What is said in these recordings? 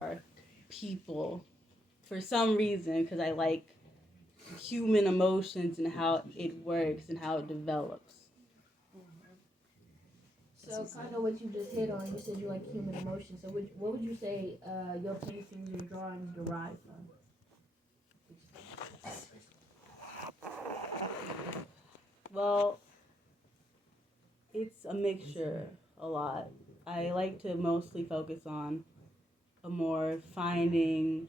are people for some reason because I like human emotions and how it works and how it develops. So kind of what you just hit on, you said you like human emotions. So what would you say your paintings, your drawings derive from? Well, it's a mixture, a lot. I like to mostly focus on a more finding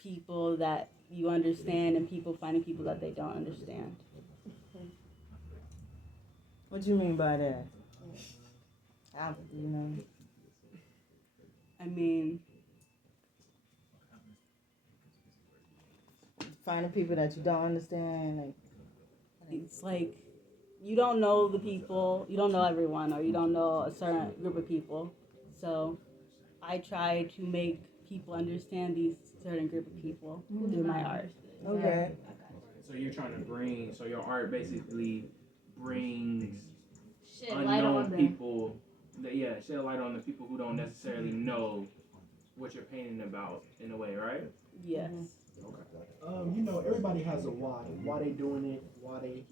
people that you understand and people finding people that they don't understand. What you mean by that? You know. I mean, Finding people that you don't understand. it's like you don't know the people, you don't know everyone, or you don't know a certain group of people. So I try to make people understand these certain group of people through my art. Okay. So you're trying to bring, so your art basically brings Shed light on unknown people, shed light on the people who don't necessarily know what you're painting about in a way, right? Yes. Okay. Everybody has a why they doing it, why they,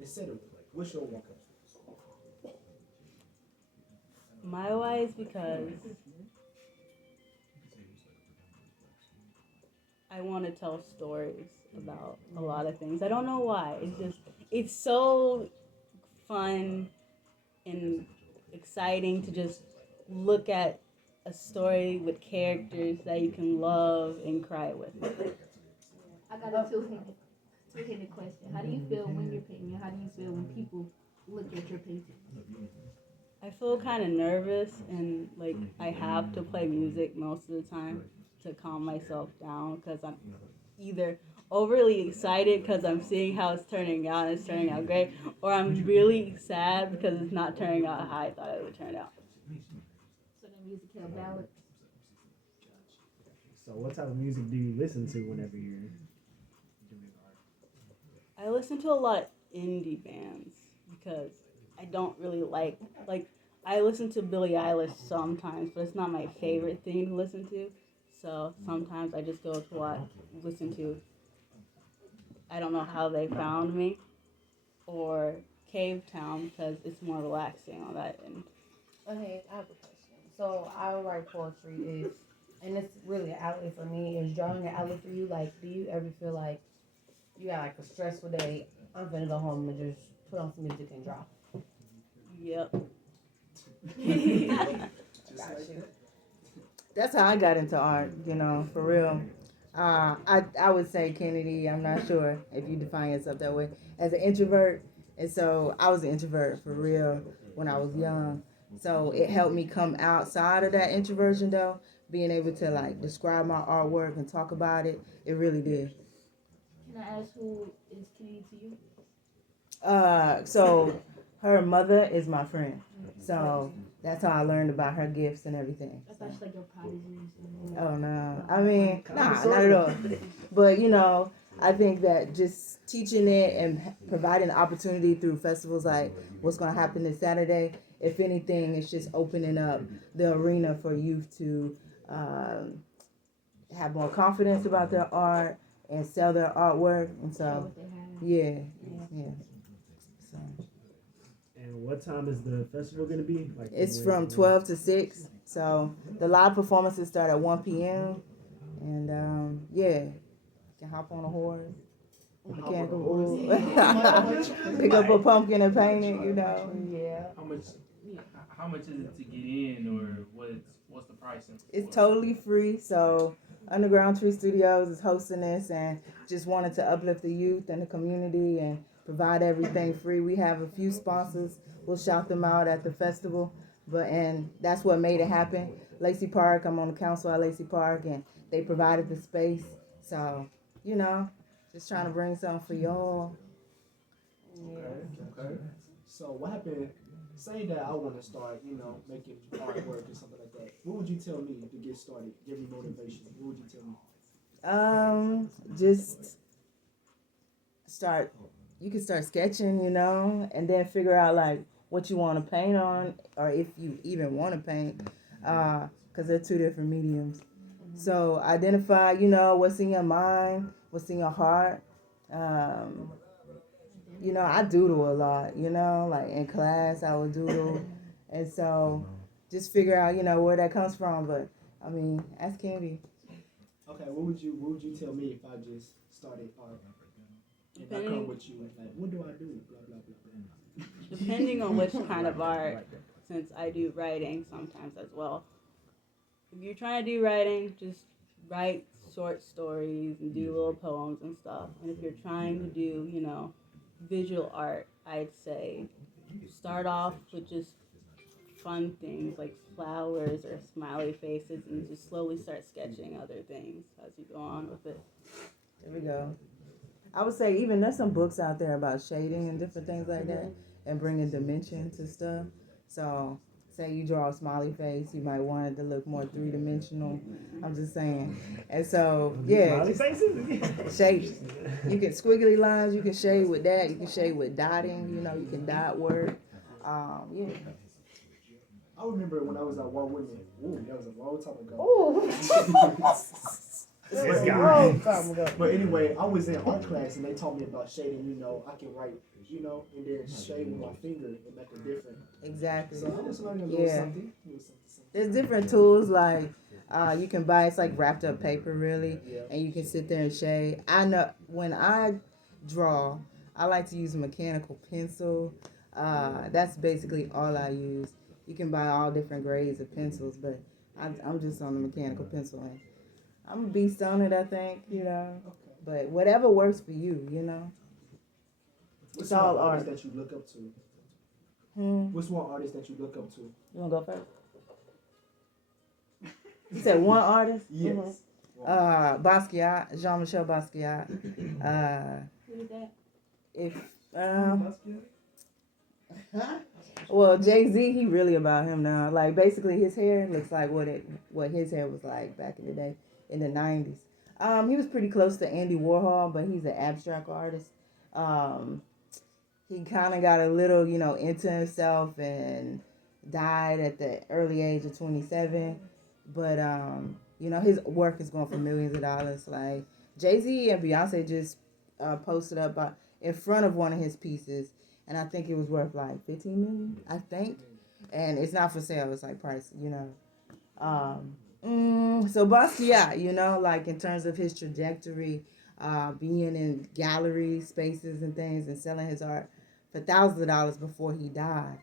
etc. What's your why? My why is because I want to tell stories about a lot of things. I don't know why. It's so fun and exciting to just look at a story with characters that you can love and cry with. I got a two-handed question. How do you feel when you're painting? How do you feel when people look at your painting? I feel kind of nervous and like I have to play music most of the time to calm myself down because I'm either overly excited because I'm seeing how it's turning out and it's turning out great, or I'm really sad because it's not turning out how I thought it would turn out. So the music help balance. So what type of music do you listen to whenever you're doing art? I listen to a lot of indie bands because I don't really like I listen to Billie Eilish sometimes, but it's not my favorite thing to listen to. So sometimes I just go to what listen to. I don't know how they found me or Cave Town because it's more relaxing on that end. Okay, I have a question. So I write poetry is, and it's really an outlet for me. Is drawing an outlet for you? Like, do you ever feel like you got like a stressful day? I'm gonna go home and just put on some music and draw. Yep. Got you. That's how I got into art, for real. I would say Kennedy, I'm not sure if you define yourself that way, as an introvert. And so I was an introvert for real when I was young. So it helped me come outside of that introversion though, being able to like describe my artwork and talk about it. It really did. Can I ask who is Kennedy to you? So her mother is my friend. So that's how I learned about her gifts and everything. I thought she like your prodigy or something. Oh no. I mean, not at all. But I think that just teaching it and providing opportunity through festivals like what's going to happen this Saturday, if anything, it's just opening up the arena for youth to have more confidence about their art and sell their artwork. And so, yeah. So. And what time is the festival going to be? It's from 12 to 6. So the live performances start at 1 p.m. And you can hop on a horse. Pick up a pumpkin and paint it, Yeah. How much is it to get in, or what's the pricing? It's totally free. So Underground Tree Studios is hosting this and just wanted to uplift the youth and the community and provide everything free. We have a few sponsors. We'll shout them out at the festival. And that's what made it happen. Lacy Park, I'm on the council at Lacy Park, and they provided the space. So, just trying to bring something for y'all. Okay. So what happened? Say that I want to start, making artwork or something like that. What would you tell me to get started? Give me motivation. What would you tell me? Just start. You can start sketching, and then figure out like what you want to paint on, or if you even want to paint. because they're two different mediums. So identify, what's in your mind, what's in your heart. Um, I doodle a lot, like in class I would doodle. And so just figure out, where that comes from. But I mean, ask Candy. Okay, what would you tell me if I just started art and I come with you like, what do I do? Blah blah blah. Depending on which kind of art, since I do writing sometimes as well. If you're trying to do writing, just write short stories and do little poems and stuff. And if you're trying to do, visual art, I'd say start off with just fun things like flowers or smiley faces and just slowly start sketching other things as you go on with it. There we go. I would say even there's some books out there about shading and different things like that and bringing dimension to stuff. So, say you draw a smiley face, you might want it to look more three dimensional. I'm just saying. And so, yeah, Smiley faces? shade. You can squiggly lines. You can shade with that. You can shade with dotting. You can dot work. Yeah. I remember when I was at Walt Whitman. Ooh, that was a long time ago. Ooh. This guy. But anyway, I was in art class and they taught me about shading. I can write, and then shade with my finger and make a different. Exactly. So I was learning a little something. There's different tools like you can buy. It's like wrapped up paper, really, Yeah. and you can sit there and shade. I know when I draw, I like to use a mechanical pencil. That's basically all I use. You can buy all different grades of pencils, but I'm just on the mechanical pencil, and I'm a beast on it. I think Okay. but whatever works for you, What's It's all one artist art. that you look up to? Hmm. What's one artist that you look up to? You wanna go first? You said one artist? Yes. Basquiat, Jean-Michel Basquiat. Who is that? If well, Jay-Z, he really about him now. Like basically, his hair looks like what his hair was like back in the day in the '90s. He was pretty close to Andy Warhol, but he's an abstract artist. Um, he kind of got a little, into himself and died at the early age of 27. But his work is going for millions of dollars. Like Jay-Z and Beyonce just posted up in front of one of his pieces, and I think it was worth like 15 million. I think, and it's not for sale. It's like price, So Basquiat, like in terms of his trajectory, being in gallery spaces and things and selling his art for thousands of dollars before he died,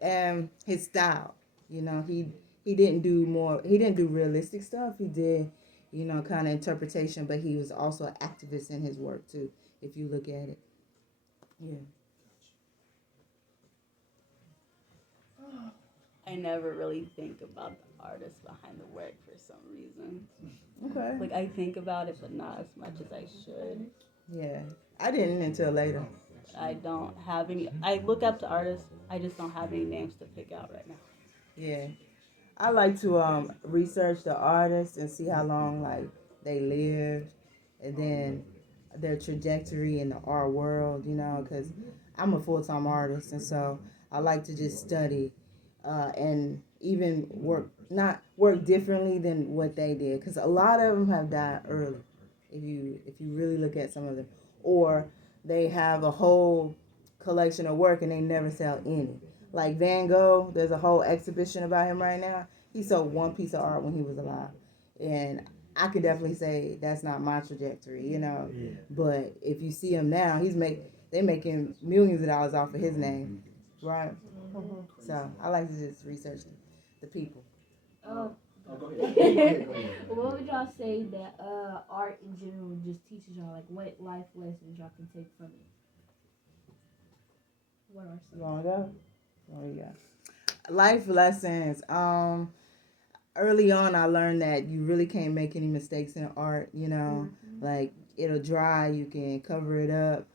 and his style, he didn't do more. He didn't do realistic stuff. He did, kind of interpretation, but he was also an activist in his work too. If you look at it, yeah. I never really think about the artist behind the work for some reason. Okay. Like I think about it, but not as much as I should. Yeah, I didn't until later. I don't have any. I look up to artists. I just don't have any names to pick out right now. Yeah, I like to research the artists and see how long like they lived, and then their trajectory in the art world. Because I'm a full-time artist, and so I like to just study and even not work differently than what they did. Because a lot of them have died early. If you really look at some of them, or they have a whole collection of work and they never sell any. Like Van Gogh, there's a whole exhibition about him right now. He sold one piece of art when he was alive, and I could definitely say that's not my trajectory, Yeah. But if you see him now, they making millions of dollars off of his name, right? Mm-hmm. So I like to just research the people. Oh. Oh, go ahead. What would y'all say that art in general just teaches y'all? Like, what life lessons y'all can take from it? What are some? You wanna go? Oh yeah. Life lessons. Early on, I learned that you really can't make any mistakes in art. Like it'll dry, you can cover it up.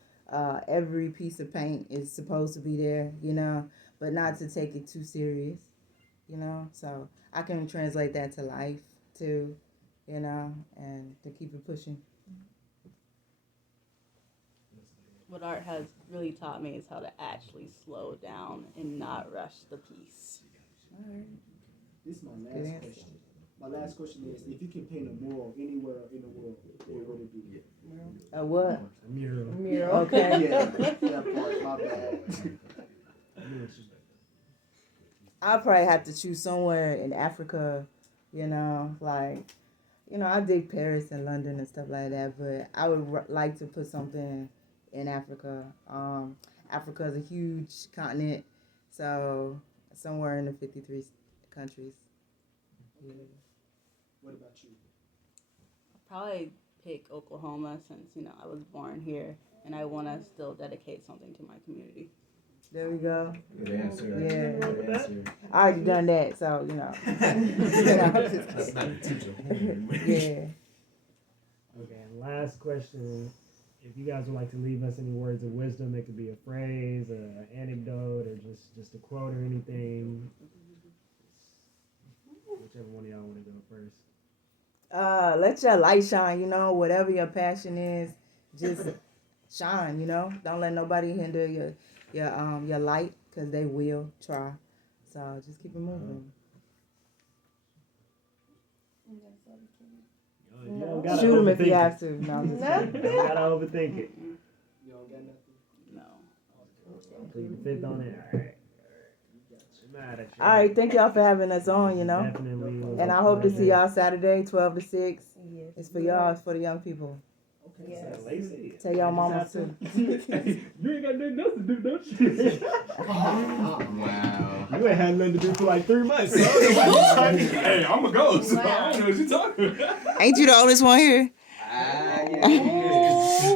Every piece of paint is supposed to be there. But not to take it too serious. So I can translate that to life too. And to keep it pushing. What art has really taught me is how to actually slow down and not rush the piece. All right. This is my Good last answer. question. My last question is, if you can paint a mural anywhere in the world, where would it be? A what? A mural. Mural. Okay. Yeah, that part, my bad. I'll probably have to choose somewhere in Africa, you know, like, you know, I dig Paris and London and stuff like that, but I would like to put something in Africa. Africa is a huge continent, so somewhere in the 53 countries. Okay. What about you? Probably pick Oklahoma since, you know, I was born here and I want to still dedicate something to my community. There we go. Good answer. Yeah. Good answer. I already done that, so, you know. That's not too joking. Yeah. Okay, and last question. If you guys would like to leave us any words of wisdom, it could be a phrase, an anecdote, or just a quote or anything. Whichever one of y'all want to go first. Let your light shine, you know, whatever your passion is, just shine, you know. Don't let nobody hinder your light, because they will try. So just keep it moving. You don't gotta Shoot them if you overthink have it. to. No, I'm just Nothing. kidding. You don't gotta overthink it. You don't got nothing? No. Plead the fifth on it. All right. Mad at you. All right, thank y'all for having us on, you know. Definitely. was And a I hope to see pleasure. y'all Saturday, 12 to 6. Yes. It's for y'all, it's for the young people. Okay. Yes. Lacy. Tell y'all mamas too. You ain't got nothing else to do, don't you? Wow. You ain't had nothing to do for like 3 months. Hey, I'm a ghost. I don't know what you're talking about. Ain't you the oldest one here? I'm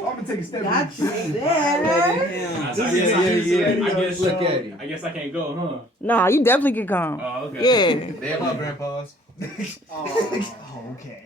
gonna take a step. Got you there. I guess I can't go, huh? No, you definitely can come. Oh, okay. Yeah. They have my grandpas. Oh, okay.